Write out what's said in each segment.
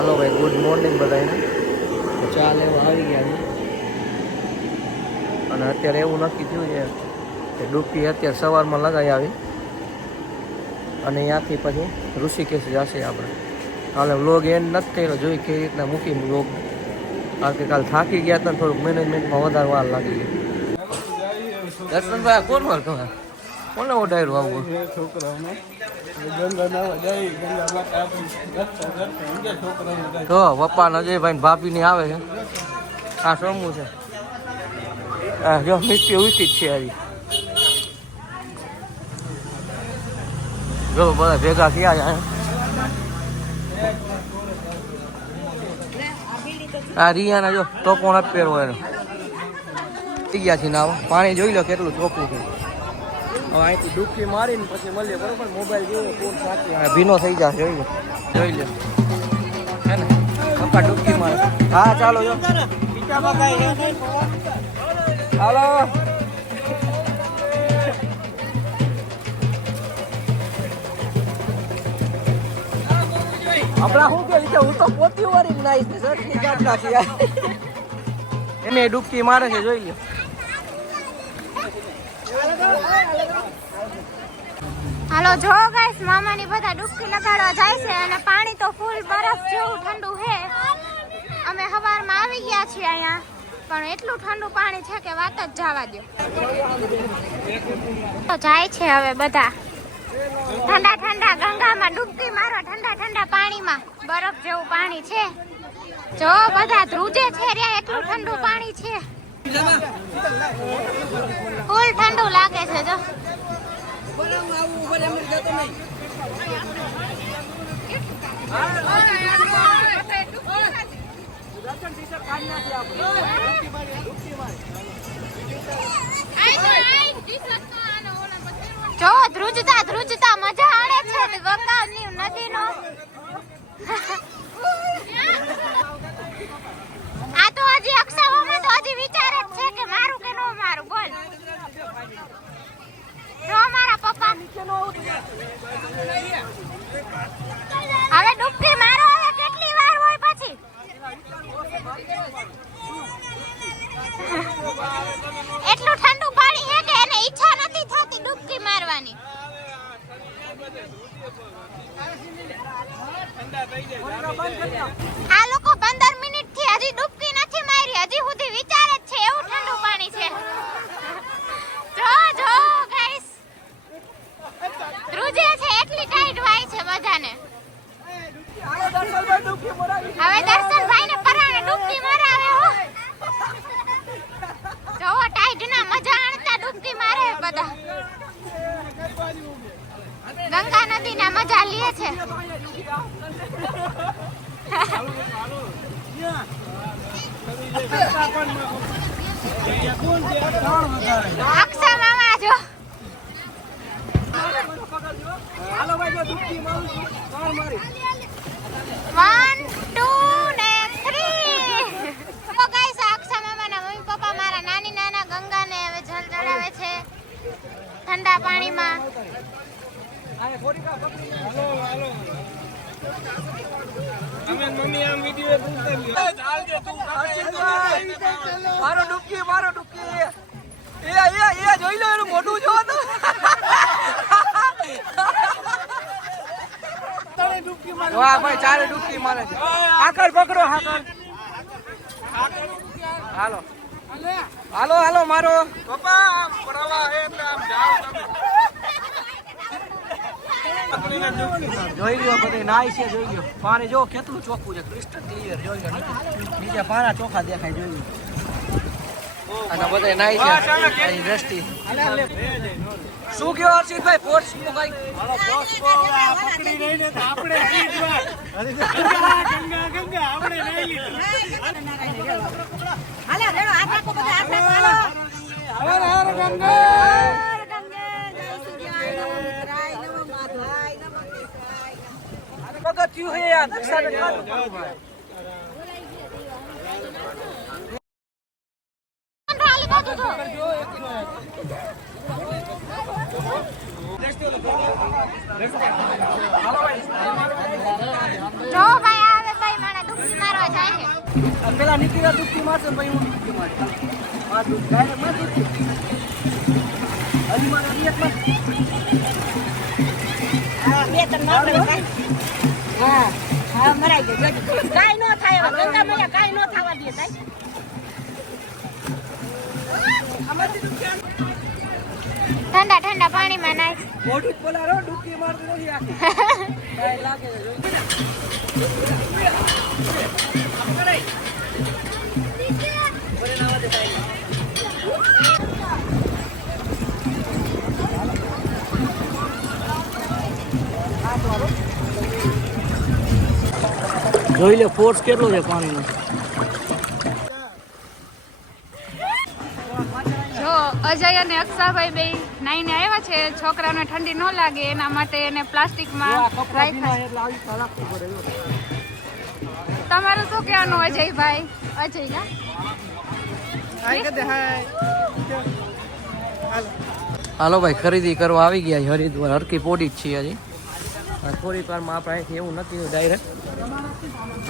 Hello भाई, good morning बधाने। चા લેવા આવી ગયા અને અત્યારે એવું નક્કી થયું છે કે ડૂબકી અત્યારે સવારમાં લગાવી આવી અને ત્યાંથી પછી ઋષિકેશ જશે આપણે. કાલે વ્લોગ એન્ડ નથી કર્યો, જોઈ કેવી રીતના મૂકી વ્લોગ, કારણ કે કાલે થાકી ગયા હતા, થોડુંક મેનેજમેન્ટમાં વધારે વાર લાગી ગઈ. દર્શનભાઈ કોણ વાર તમે કોને ઓઢાયરું આવું તો પપ્પા અજયભાઈ ને ભાભી ની આવે છે. આ સોમું છે, જો મીઠી ઉચી જ છે આવી. જો બધા ભેગા થયા છે. આ રિયાના જો ટોપો નથી પહેરવો એનો. થઈ ગયા છે ને આવો પાણી જોઈ લો કેટલું ચોખ્ખું છે. હવે અહીંથી ડૂબકી મારીને પછી મળીએ, બરોબર? મોબાઈલ જોયો કોણ સાચી ભીનો થઈ જશે, જોઈ લો હે ને પપ્પા ડૂબકી મારે. હા ચાલો જો હાલો. આપડા શું કે હું તો પોતી વાળી જ નાઈશ ને સરખી કાઢ નાખી. એને ડૂબકી મારે છે, જોઈ લો. હાલો જો ગાઈસ, મામાની બધા ડૂબકી લગાડવા જાય છે અને પાણી તો ફૂલ બરફ જેવું ઠંડુ છે. અમે સવારમાં આવી ગયા છીએ અહીંયા, પણ એટલું ઠંડુ પાણી છે કે વાત જ જવા દો. તો જાય છે હવે બધા ઠંડા ઠંડા ગંગામાં ડૂબકી મારો, ઠંડા ઠંડા પાણીમાં. બરફ જેવું પાણી છે, જો બધા ધ્રુજે છે રે, એટલું ઠંડુ પાણી છે, ફૂલ ઠંડુ લાગે છે. જો જો ધ્રુજતા ધ્રુજતા મજા આવે છે ગંગાની નદીનો. આ તો હજી અક્ષાવામાં તો હજી વિચાર જ છે કે મારું કે નો મારું. બોલ જો મારા પપ્પા હવે ડૂબકી મારો, હવે કેટલી વાર હોય પછી. એટલું ઠંડુ પાણી છે કે એને ઈચ્છા નથી થતી ડૂબકી મારવાની. આ લોકો 15 મિનિટ થી હજી ડૂબકી નથી મારી, હજી સુધી વિચાર જ છે, એવું ઠંડુ પાણી છે. જો જો ગાઈસ, ધ્રુજે છે, એટલી ટાઈટ વાય છે બધાને. હવે દર્શનભાઈ ને પરાણે ડૂબકી મરાવે હો. જો ટાઈટ ના મજા આણતા ડૂબકી મારે બધા. ગંગા નદી ના મજા લે છે. અક્ષા મામા જો 1 2 ને 3. તો ગાઈસ, અક્ષા મામાના મમ્મી પપ્પા મારા નાની નાના ગંગાને હવે જલ ચડાવે છે ઠંડા પાણીમાં. મારો ડૂબકી મારો ડૂબકી. એ જોઈ લો, એનું મોઢું જો તો. વાહ ભાઈ, ચારે ડૂબકી મારે છે. આકર પકડો, આકર. હાલો હાલો હાલો મારો પપ્પા પડવા એટલે આમ જાઓ તમે. જોઈ લ્યો બધે નાય છે, જોઈ લ્યો પાણી જો કેટલું ચોખ્ખું છે, ક્રિસ્ટલ ક્લિયર. જોઈ લો નીચે પાણા ચોખા દેખાય, જોઈ લો. અને બધે નાય છે અહીં દ્રષ્ટિ. શું કયો હર્ષિતભાઈ? પોસ્ટ નું કઈ પકડી રહીને તો આપણે ગંગા આપણે નહીં હાલે રેડો આ પાકો બધા આપણે પાલો. હર હર ગંગા પગથિયું હે યાર, દક્ષાને ખાધું ભાઈ. જો ભાઈ આવે ભાઈ મને પેલા નીકળ્યા ડૂબકી મારશે પછી હું ડૂબકી મારી ડાયરેક્ટ માં ડૂબકી હજી મારે રિયકમાં બે ત્રણ મારે હા હા મરાઈ ગયો કાઈ નો થાય હવે ગંગા મૈયા કાઈ નો થવા દે તાઈ ઠંડા ઠંડા પાણીમાં નાખ મોઢું બોલારો ડૂબકી મારતી નથી આખી કાઈ લાગે છે જોઈ લે ફોર્સ કેટલો છે પાણીનો જો અજય અને અક્ષાભાઈ બે નાઈને આવ્યા છે છોકરાને ઠંડી ન લાગે એના માટે એને પ્લાસ્ટિકમાં રાખ્યા છે. તમારું શું કહેવાનું અજયભાઈ? અજય ના હાલો ભાઈ ખરીદી કરવા આવી ગયા છે હરિદ્વાર હરકી પોડી જ છીએ હજી થોડીક વારમાં આપણે અહીંથી એવું નથી ડાયરેક્ટ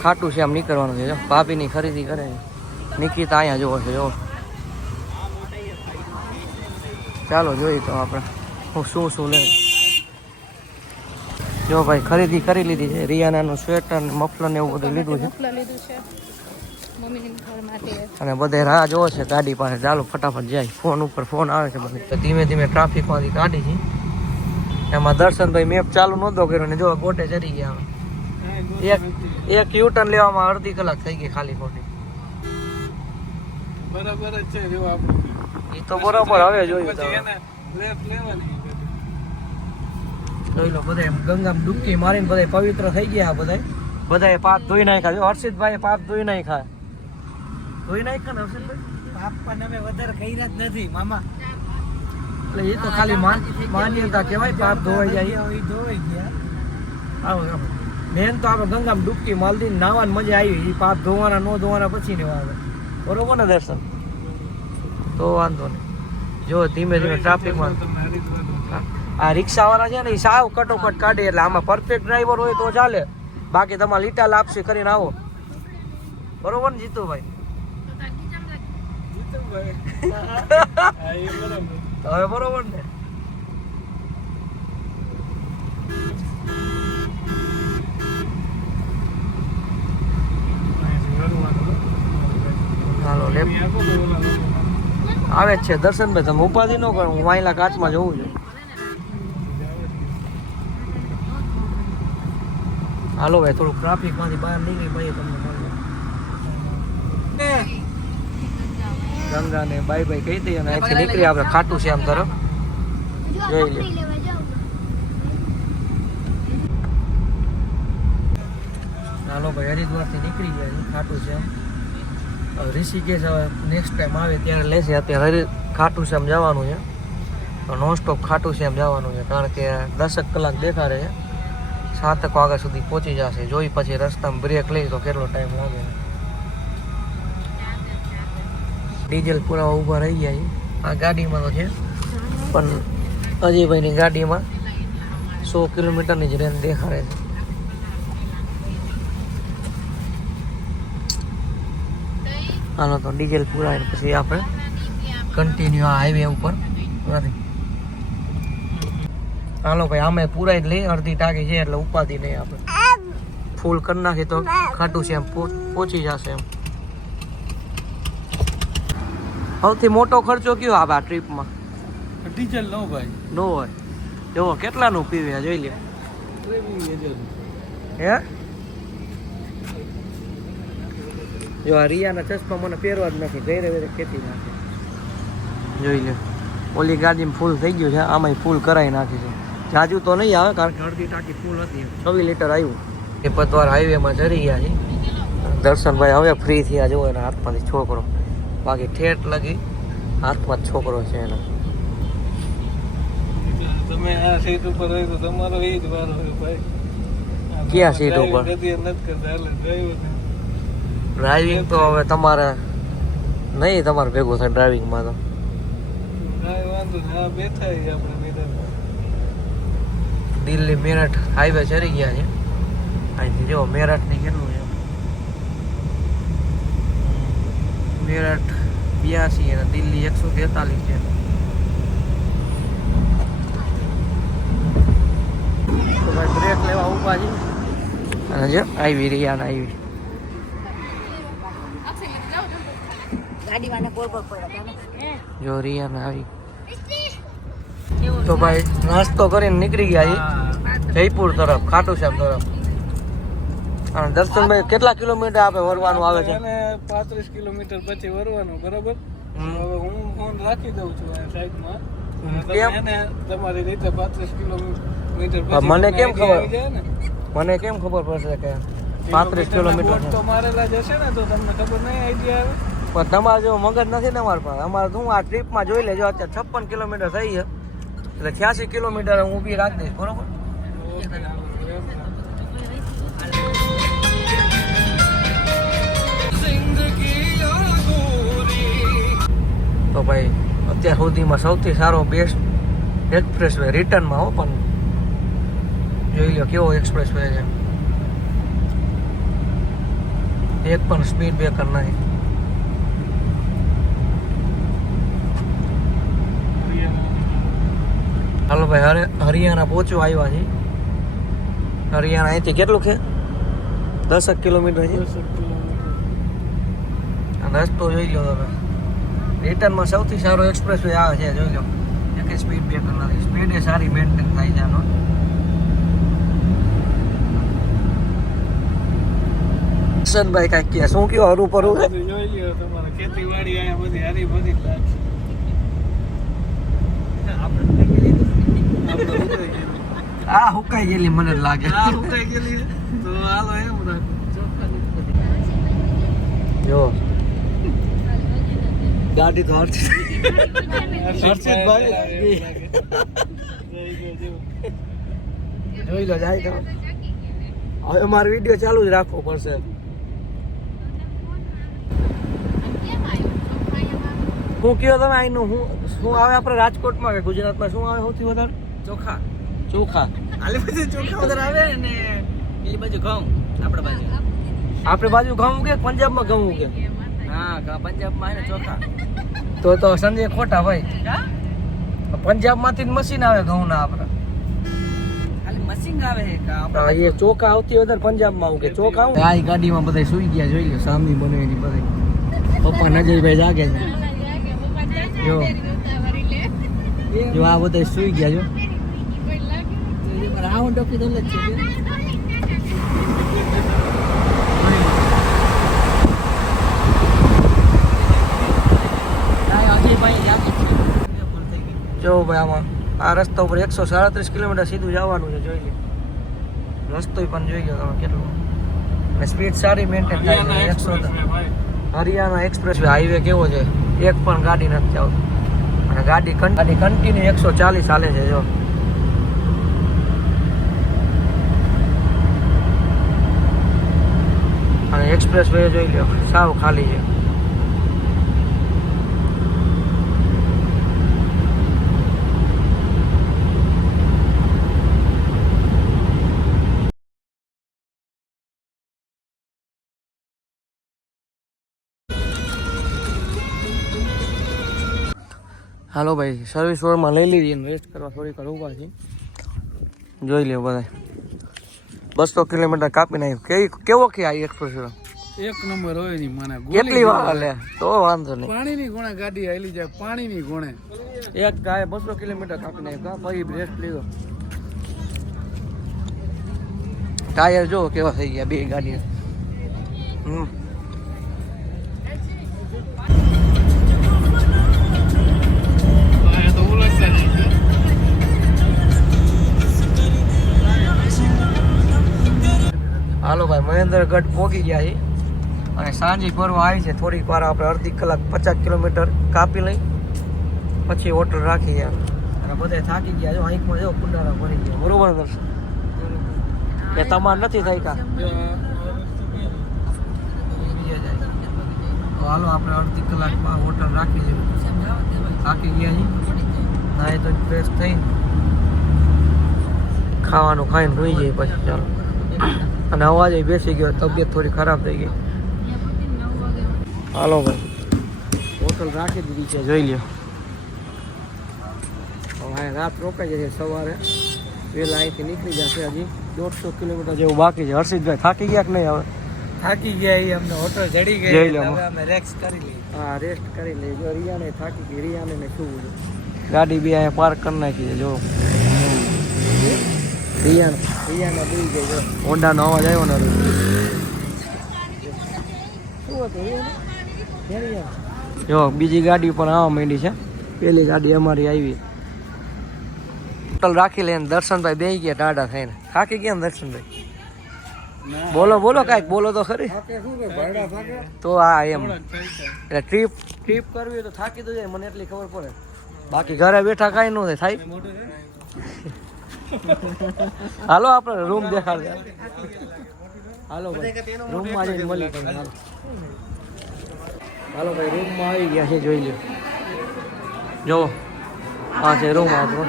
ખાટું છે આમ નીકળવાનું છે જો ભાભીની ખરીદી કરે છે નિકિતા અહીંયા જોવો છે જો ચાલો જોઈએ તો આપણે હું શું લે જો ભાઈ ખરીદી કરી લીધી છે રિયાનાનું સ્વેટર ને મફલર ને એવું બધું લીધું છે અને બધે રાહ જોવો છે ગાડી પાસે ચાલો ફટાફટ જાય ફોન ઉપર ફોન આવે છે બધે તો ધીમે ધીમે ટ્રાફિકમાંથી કાઢી છે એમાં દર્શનભાઈ મેપ ચાલુ નહોતો કર્યો ને જો ગોટે ચડી ગયા એક યુટર્ન લેવામાં અડધી કલાક થઈ ગઈ ખાલી ખોટી બરાબર જ છે જો આપણે એ તો બરાબર હવે જોયું તો જોઈ લો બધા ગંગામાં ડૂબકી મારીને બધા પવિત્ર થઈ ગયા બધાએ પાપ ધોઈ નાખ્યા જો હર્ષિતભાઈ પાપ ધોઈ નાખ્યા ને હર્ષિતભાઈ પાપ પણ અમે વધારે કર્યા જ નથી મામા એટલે એ તો ખાલી માન્યતા કહેવાય પાપ ધોવાઈ જાય ધોવાઈ ગયા આવો મેન તો આપણે ગંગામાં ડૂબકી માલદી નાવાની મજા આવી એ પાપ ધોવાના ન ધોવાના પછી ને આવે બરોબર ને દર્શન તો વાંધો નહીં જો ધીમે ધીમે ટ્રાફિકમાં આ રિક્ષાવાળા છે ને એ સાવ કટોકટ કાઢે એટલે આમાં પરફેક્ટ ડ્રાઈવર હોય તો ચાલે બાકી તમારે લીટા લાપસી કરીને આવો બરોબર ને જીતુભાઈ હવે બરોબર ને હાલો આવે જ છે દર્શનભાઈ તમે ઉપાધિ ન કરો હું વાયલા કાચમાં જવું છું હાલો ભાઈ થોડુંક ટ્રાફિકમાંથી બહાર નીકળી ભાઈ તમને ગંગા ને બાય બાય કહી દઈએ અને અહીંથી નીકળી આપણે ખાટું છે આમ તરફ જોઈ લે હાલો ભાઈ હરિદ્વારથી નીકળી ગયા ખાટું છે ઋષિકેશ હવે નેક્સ્ટ ટાઈમ આવે ત્યારે લેશે અત્યારે ખાટું શ્યામ જવાનું છે નોન સ્ટોપ ખાટું શ્યામ જવાનું છે કારણ કે 10 કલાક દેખાડે છે 7 વાગ્યા સુધી પહોંચી જશે જોઈ પછી રસ્તામાં બ્રેક લઈ તો કેટલો ટાઈમ લાગે ડીઝલ પૂરા ઊભા રહી ગયા છે આ ગાડીમાં તો છે પણ અજયભાઈની ગાડીમાં 100 કિલોમીટરની જ રેન્જ દેખાડે છે હાલો તો ડીઝલ પૂરાય પછી આપણે કન્ટિન્યુ આ હાઈવે ઉપર નથી હાલો ભાઈ આમે પૂરાઈ જ લઈ અડધી ટાંકી છે એટલે ઉપાધિ નહીં આપણે ફૂલ કરી નાખી તો ખાટું છે એમ પહોંચી જશે એમ સૌથી મોટો ખર્ચો કયો આ ટ્રીપમાં ડીઝલ નો ભાઈ નો હોય જો કેટલાનું પીવે જોઈ લે હે જો આ રિયાના ચશ્મા મને પહેરવા જ નથી ગઈ રહે ખેતી નાખે જોઈ લે ઓલી ગાડીમાં ફૂલ થઈ ગયું છે આમાંય ફૂલ કરાવી નાખી છે જાજુ તો નહીં આવે કારણ કે અડધી ટાંકી ફૂલ હતી 26 લીટર આવ્યું એ પતવાર હાઈવેમાં ચડી ગયા છે દર્શનભાઈ હવે ફ્રી થયા જો એના હાથમાંથી છોકરો બાકી ઠેઠ લગી હાથમાં છોકરો છે એનો તમે આ સીટ ઉપર હોય તો તમારો એ જ વારો હોય ભાઈ ક્યાં સીટ ઉપર નથી કરતા એટલે ડ્રાઇવિંગ તો હવે તમારે નહીં તમારે ભેગું થાય ડ્રાઇવિંગમાં તો કાંઈ વાંધો નહીં આ બેઠા આપણે મેદાનમાં દિલ્હી મેરઠ હાઈવે ચડી ગયા છે અહીંથી જો મેરઠની કેટલું છે મેરઠ 82 અને દિલ્હી 143 છે. તો ભાઈ બ્રેક લેવા ઊભા છે અને જો આવી રિયાન આવી. ગાડીમાં કોલ પર પડ્યા જો રિયાન આવી. તો ભાઈ નાસ્તો કરીને નીકળી ગયા છે જયપુર તરફ, ખાટુ શ્યામ તરફ. અને દર્શનભાઈ કેટલા કિલોમીટર આપણે વરવાનું આવે છે? 35 કિલોમીટર પછી વરવાનું, બરોબર. હવે હું ફોન રાખી દઉં છું આ સાઈડમાં. કેમ? એને તમારી રીતે 35 કિલોમીટર પછી મને કેમ ખબર? આવી જાય ને, મને કેમ ખબર પડશે કે 35 કિલોમીટર બોર્ડ તો મારેલા જ હશે ને, તો તમને ખબર નહીં આઈડિયા આવે. પણ તમારે જો મગજ નથી ને અમારા પાસે. અમારે શું આ ટ્રીપમાં જોઈ લેજો, અત્યારે 56 કિલોમીટર થઈ છે એટલે 86 કિલોમીટર હું ઊભી રાખી દઈશ, બરોબર? તો ભાઈ અત્યાર સુધીમાં સૌથી સારો બેસ્ટ એક્સપ્રેસ વે રિટર્નમાં હો, પણ જોઈ લો કેવો એક્સપ્રેસ વે છે. એક પણ સ્પીડ બ્રેકર નહીં. હાલો ભાઈ હરિયાણા પહોંચવા આવ્યા છે. હરિયાણા અહીંથી કેટલું છે? 10 કિલોમીટર છે. અને રસ્તો જોઈ લો તમે. રિટર્નમાં સૌથી સારો એક્સપ્રેસ વે આવે છે, જોઈ લો. એક સ્પીડ બ્રેકર નથી, સ્પીડ એ સારી મેન્ટેન થાય છે આનો. કિશનભાઈ કાંઈક કે શું કયો હરું પરું છે? જોઈ લ્યો તમારે ખેતીવાડી અહીંયા બધી હારી બધી લાગશે. આ હુકાઈ ગયેલી મને લાગે. આ ઉકાઈ ગયેલી છે. તો હાલો એમ રાખો. જો ગાડી તો હર્ષિતભાઈ જોઈ લો જાય તો. હવે મારો વિડીયો ચાલુ જ રાખવો પડશે. શું કયો તમે અહીંનું શું આવે આપણે રાજકોટમાં કે ગુજરાતમાં શું આવે સૌથી વધારે? ચોખા ચોખા. આલી બાજુ ચોખા વધારે આવે ને પેલી બાજુ ઘઉં આપણે બાજુ ઘઉં કે પંજાબમાં ઘઉં કે? હા પંજાબમાં આવે ચોખા. તો સંજય ખોટા ભાઈ. પંજાબમાંથી જ મશીન આવે ઘઉંના આપણે. ખાલી મશીન આવે છે એ ચોખા આવતી વધારે પંજાબમાં આવું કે ચોખા આવું. આ ગાડીમાં બધા સુઈ ગયા, જોઈ લો સામી બનેલી બધી. પપ્પા નજરભાઈ જાગે છે. જો આ બધા સુઈ ગયા. જો રાઉન્ડ ઓફ જ છે. જો ભાઈ આમાં આ રસ્તા ઉપર 137 કિલોમીટર સીધું જવાનું છે, જોઈ લો. રસ્તો પણ જોઈ ગયો તમે કેટલો. અને સ્પીડ સારી મેન્ટેન થાય છે. 100 હરિયાણા એક્સપ્રેસ હાઈવે કેવો છે, એક પણ ગાડી નથી આવતી. અને ગાડી કન્ટિન્યુ 140 ચાલે છે. જો અને એક્સપ્રેસ વે જોઈ લો સાવ ખાલી છે. હાલો ભાઈ સર્વિસ રોડમાં લઈ લીધી અને રેસ્ટ કરવા થોડીક વાર ઊભા છે. જોઈ લ્યો બધા 200 કિલોમીટર કાપી નાખ્યું. કેવો કે આ એક્સપ્રેસ એક નંબર હોય ની મને કેટલી વાર લે તો વાંધો નહીં. પાણીની ગુણે ગાડી હાલી જાય, પાણીની ગુણે. એક ગાય 200 કિલોમીટર કાપી નાખ્યું. પછી રેસ્ટ લીધો. ટાયર જો કેવા થઈ ગયા બે ગાડી. હાલો ભાઈ મહેન્દ્રગઢ પહોંચી ગયા છે અને સાંજે ફરવા આવી છે. થોડીક વાર આપણે અડધી કલાક 50 કિલોમીટર કાપી લઈ પછી હોટલ રાખી ગયા. અને બધા થાકી ગયા. જો આંખમાં જો કુંડારા ભરી ગયા. બરોબર દર્શન એ તમાર નથી થઈ કા? તો હાલો આપણે અડધી કલાકમાં હોટલ રાખી છે. થાકી ગયા છે. ના એ તો ફ્રેશ થઈને ખાવાનું ખાઈને હોઈ જાય પછી. ચાલો. અને અવાજ બેસી ગયો, તબિયત થોડી ખરાબ થઈ ગઈ. હાલો ભાઈ હોટલ રાખી દીધી છે, જોઈ લ્યો. હવે રાત રોકાઈ જશે, સવારે વહેલા અહીંથી નીકળી જશે. હજી 150 કિલોમીટર જેવું બાકી છે. હર્ષિતભાઈ થાકી ગયા કે નહીં? હવે થાકી ગયા એ અમને હોટલ ચડી ગઈ જઈ લો. હવે અમે રેક્સ કરી લઈએ. હા, રેસ્ટ કરી લઈએ. જો રિયાને થાકી ગઈ, રિયાને ને શું ગાડી બી અહીંયા પાર્ક કરી નાખી છે. જો રિયાને દઈ ગઈ. જો હોન્ડાનો અવાજ આવ્યો ને. શું હતું જો બીજી ગાડી પણ આવવા માંડી છે. પેલી ગાડી અમારી આવી. હોટલ રાખી લઈને દર્શનભાઈ બેસી ગયા ટાઢા થઈને. થાકી ગયા ને દર્શનભાઈ? બોલો કાંઈક બોલો તો ખરી. તો આ એમ એટલે ટ્રીપ કરવી હોય તો થાકી તો જાય, મને એટલી ખબર પડે. બાકી ઘરે બેઠા કાંઈ ન થાય. હાલો આપણે રૂમ દેખાડે. હાલો ભાઈ, રૂમમાં જઈને મળી તમને. હાલો ભાઈ, રૂમમાં આવી ગયા છે, જોઈ લો. જો આ છે રૂમ આપણો.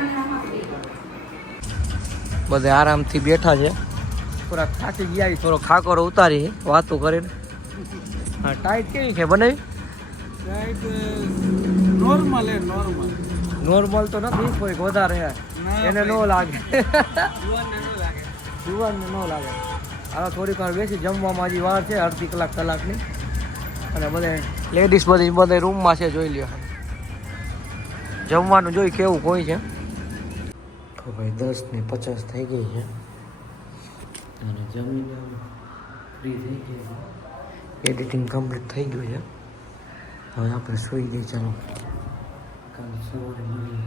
બધે આરામથી બેઠા છે. થોડાક થાકી ગયા, થોડો ખાકોરો ઉતારી વાતો કરીને. હા, ટાઈટ કેવી છે બનાવી? નોર્મલ તો નથી, કોઈ વધારે એને ન લાગે. જુવાનને ન લાગે. હવે થોડીક વાર બેસી જમવામાં હજી વાર છે, અડધી કલાકની. અને બધે લેડીઝ બધે રૂમમાં છે, જોઈ લ્યો. જમવાનું જોઈ કેવું કોઈ છે. તો ભાઈ 10:50 થઈ ગઈ છે અને જમીને ફ્રી થઈ ગઈ. એડિટિંગ કમ્પ્લીટ થઈ ગયું છે. હવે આપણે સૂઈ જઈએ. ચાલો, કાલે સવારે મળીએ.